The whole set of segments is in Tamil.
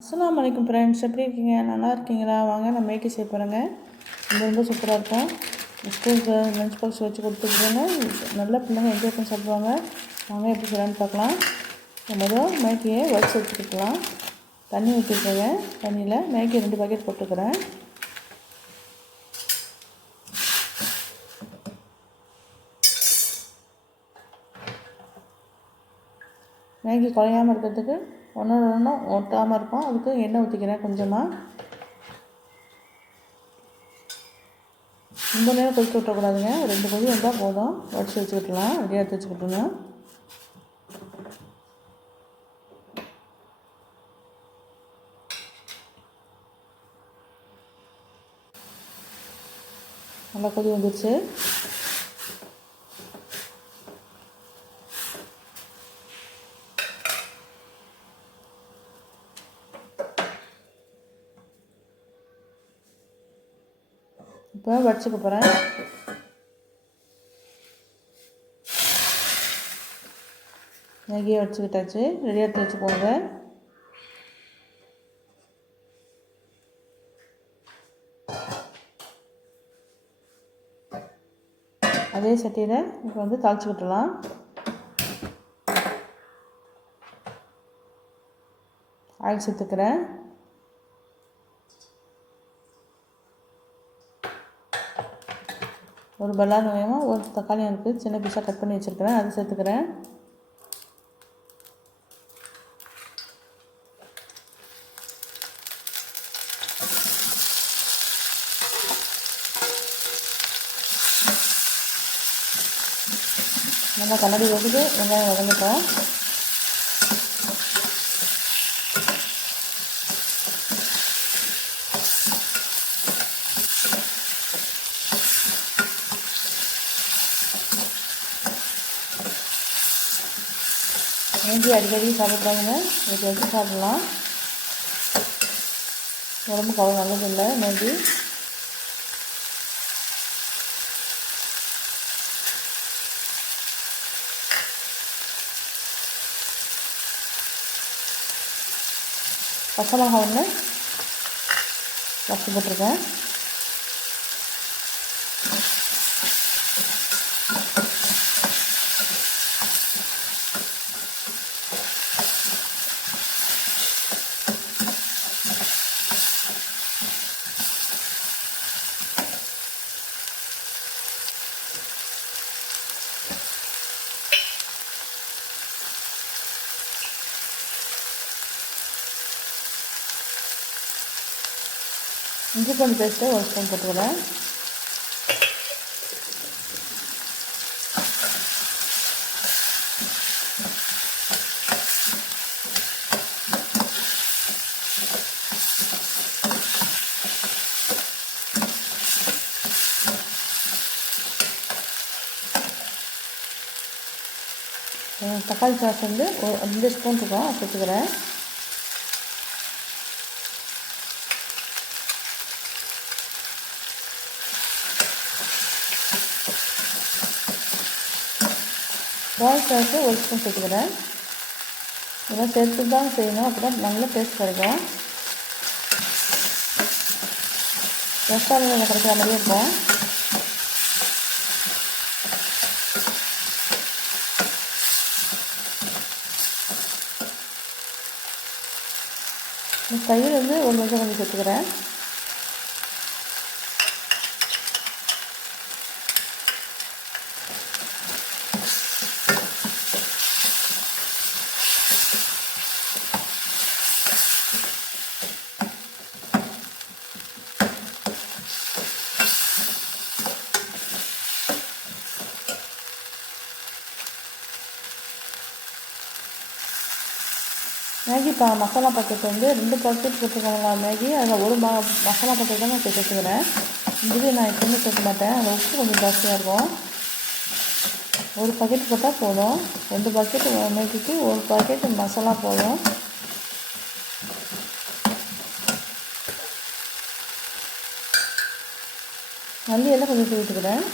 அஸ்லாம் அலைக்கும் ஃப்ரெண்ட்ஸ் எப்படி இருக்கீங்க? நல்லா இருக்கீங்களா? வாங்க நான் மேக்கி செய்ய போகிறேங்க ரொம்ப ரொம்ப சூப்பராக இருக்கும். ஸ்கூலுக்கு லஞ்ச் பாக்ஸ் வச்சு கொடுத்துருக்குறேங்க நல்ல பிள்ளைங்க என்ஜாய் பண்ணி சாப்பிடுவாங்க. வாங்க எப்படி செய்யலான்னு பார்க்கலாம். முதல் மேக்கியை வச்சு வச்சுருக்கலாம் தண்ணி ஊற்றிருக்கேங்க தண்ணியில் மேக்கி ரெண்டு பாக்கெட் போட்டுக்கிறேன். மேகி குறையாமல் இருக்கிறதுக்கு ஒன்று ஒன்று ஒட்டாமல் இருக்கும். அதுக்கு எண்ணெய் ஊற்றிக்கிறேன் கொஞ்சமாக ரொம்ப நேரம் கொதிக்க விட்டக்கூடாதுங்க ரெண்டு கொதி வந்தால் போதும். வடிச்சு வச்சுக்கிட்டலாம். ரெடியாக எடுத்து வச்சுக்கிட்டோங்க நல்லா கொதி வந்துடுச்சு இப்போ வடிச்சுக்க போகிறேன் மேகியை வச்சுக்கிட்டாச்சு ரெடியாக எடுத்து வச்சுக்கோங்க அதே சட்டியில் இப்போ வந்து தாளிச்சு விட்டுலாம் ஆயில் சேர்த்துக்கிறேன். ஒரு பல்லாரி வெங்காயம் ஒரு தக்காளி இருக்குது சின்ன பீஸாக கட் பண்ணி வச்சுருக்கிறேன். அதை சேர்த்துக்கிறேன். நல்லா கண்ணாடி வெகுது வெங்காயம் வதங்கிட்டோம். மேகி அடிக்கடி சாப்பிட்றாங்க. இதுக்கு வச்சு சாப்பிட்லாம். உடம்புக்கு அவ்வளோ நல்லதில்லை மேகி பச்சை மிளகா ஒன்று வச்சு போட்டிருக்கேன். இஞ்சி பூண்டு பேஸ்ட்டு ஒரு ஸ்பூன் போட்டுக்கிறேன் தக்காளி சாஸ் வந்து ஒரு ரெண்டு ஸ்பூன் இருக்கும் சேர்த்துக்கிறேன் பால் சாஸு ஒரு ஸ்பூன் சேர்த்துக்கிறேன். இதெல்லாம் சேர்த்து தான் செய்யணும். அப்போ தான் நல்ல டேஸ்ட் கிடைக்கும் ரெஸ்டாரண்ட்டில் கிடைக்கிற மாதிரியே இருக்கும். தயிர் வந்து ஒரு நிமிஷம் கொஞ்சம் சேர்த்துக்கிறேன். மேகி பா மசாலா பாக்கெட் வந்து ரெண்டு பாக்கெட் போட்டுருக்காங்க மேகி. அதில் ஒரு மா மசாலா பாக்கெட் தான் நான் சேர்த்துக்கிறேன். இதுவே நான் எப்பவுமே சேர்க்க மாட்டேன். அதில் உப்பு கொஞ்சம் ஜாஸ்தியாக இருக்கும். ஒரு பாக்கெட் போட்டால் போதும். ரெண்டு பாக்கெட் மேகிக்கு ஒரு பாக்கெட் மசாலா போதும். மல்லி எல்லாம் கொஞ்சம் தூவிட்டுக்கிறேன்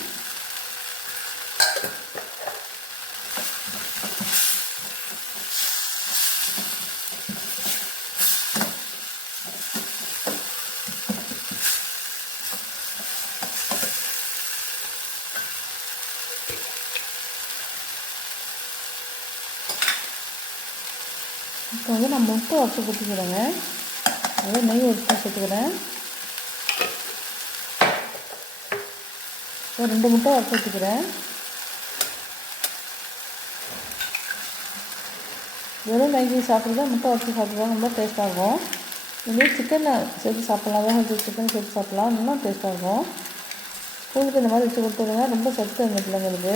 இப்போ வந்து நான் முட்டை வறுத்து கொடுத்துக்கிறேங்க அதே நெய் ஒரு ஸ்பூன் சேர்த்துக்கிறேன் ஒரு ரெண்டு முட்டை வறுத்து வச்சுக்கிறேன் வெறும் மேகி சாப்பிட்றதா முட்டை வறுத்து சாப்பிட்றதா ரொம்ப டேஸ்ட்டாக இருக்கும். இதே சிக்கனை சேர்த்து சாப்பிட்லாம். வேக வச்சு சிக்கன் சேர்த்து சாப்பிட்லாம். இன்னும் டேஸ்ட்டாக இருக்கும். ஸ்கூலுக்கு இந்த மாதிரி வச்சு கொடுத்துருங்க ரொம்ப சத்து அந்த பிள்ளைங்களுக்கு.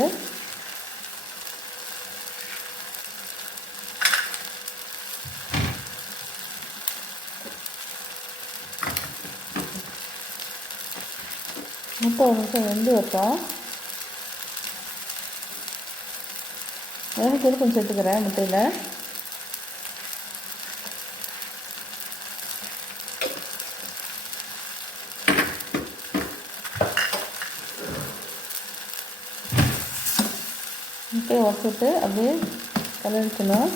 முப்பது நிமிஷம் வெந்து வைப்போம் வேகத்தூள் கொஞ்சம் சேர்த்துக்கிறேன் முட்டையில்? முட்டையை உடச்சிட்டு அப்படியே கலரிக்கணும்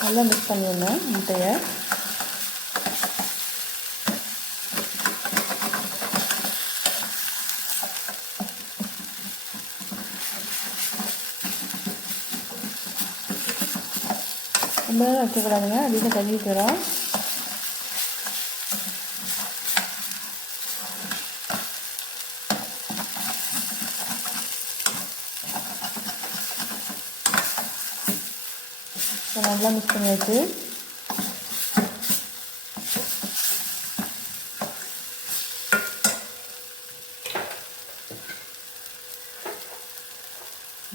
நல்லா மிக்ஸ் பண்ணிடணும் முட்டையை. ரொம்ப நேரம் வைக்கக்கூடாதுங்க அதிகம் தண்ணி தரும் இப்போ நல்லா மிக்ஸ் பண்ணியாச்சு.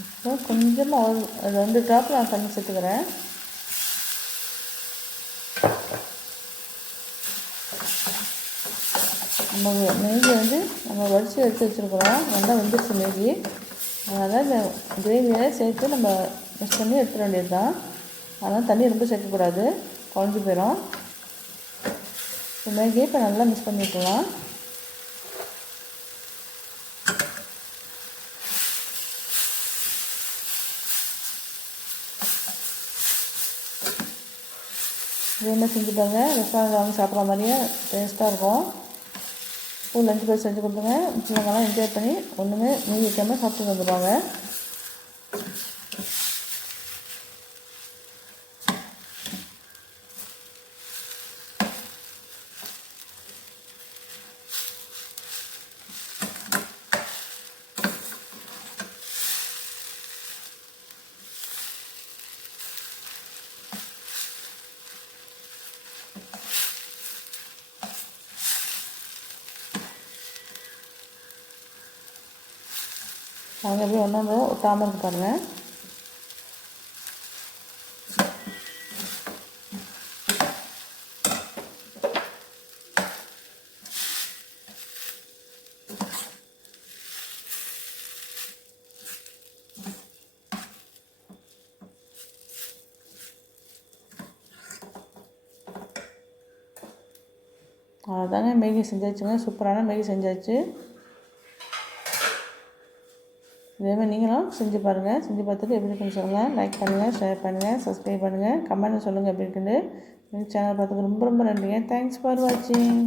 இப்போ கொஞ்சமாக ரெண்டு ட்ராப் நான் தண்ணி சேர்த்துக்கிறேன். நம்ம நெய்யை வந்து நம்ம வடித்து எடுத்து வச்சுருக்குறோம். நல்லா வந்துருச்சு நெய் அதனால் இந்த கிரேவியை சேர்த்து நம்ம மிக்ஸ் பண்ணி எடுத்துட வேண்டியது தான் அதனால் தண்ணி ரொம்ப சேர்க்கக்கூடாது. குழஞ்சி போயிடும் இப்போ மேகி இப்போ நல்லா மிக்ஸ் பண்ணி விட்டுலாம் இதே மாதிரி செஞ்சு பாருங்க ரெஸ்டாரண்ட் வாங்கி சாப்பிட்ற மாதிரியே டேஸ்ட்டாக இருக்கும். ஸ்கூல் லஞ்ச் பேர் செஞ்சு கொடுத்துங்க பிள்ளைங்கள்லாம் என்ஜாய் பண்ணி ஒன்றுமே மீதி வைக்காமல் சாப்பிட்டு வந்துடுவாங்க. அவங்க எப்படி ஒன்றும் ஒன்று ஒட்டாமல் இருக்கு பாருங்கள் அதாங்க மேகி செஞ்சாச்சுங்க. சூப்பரான மேகி செஞ்சாச்சு. இதேமாதிரி நீங்களும் செஞ்சு பாருங்கள் செஞ்சு பார்த்துட்டு எப்படி இருக்குன்னு சொல்லுங்கள் லைக் பண்ணுங்கள் ஷேர் பண்ணுங்கள் சப்ஸ்கிரைப் பண்ணுங்கள் கமெண்ட்டில் சொல்லுங்கள் எப்படி இருக்குன்னு. சேனல் பார்த்துக்கு ரொம்ப ரொம்ப நன்றிங்க. தேங்க்ஸ் ஃபார் வாட்சிங்